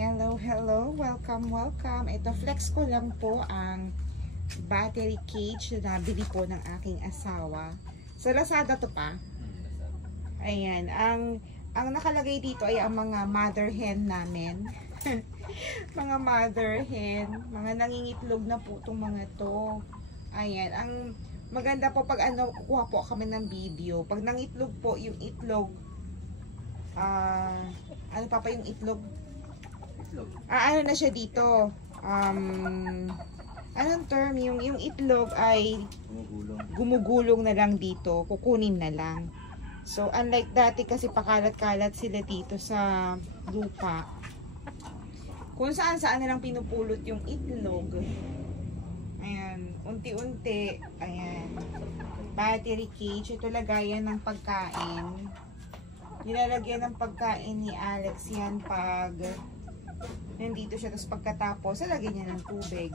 Hello. Welcome. Ito, flex ko lang po ang battery cage na nabili po ng aking asawa. Sa Lazada to pa. Ayan. Ang nakalagay dito ay ang mga mother hen namin. Mga mother hen. Mga nangingitlog na po itong mga to. Ayan. Ang maganda po pag kuha po kami ng video. Pag nangitlog po yung itlog, ano pa yung itlog? Ano na siya dito? Anong term? Yung itlog ay gumugulong na lang dito. Kukunin na lang. So, unlike dati kasi pakalat-kalat sila dito sa lupa. Kung saan-saan na lang pinupulot yung itlog. Ayan. Unti-unti. Ayan. Battery cage. Ito lagayan ng pagkain. Nilalagyan ng pagkain ni Alex yan pag nandito siya, tapos pagkatapos, lalagyan niya ng tubig.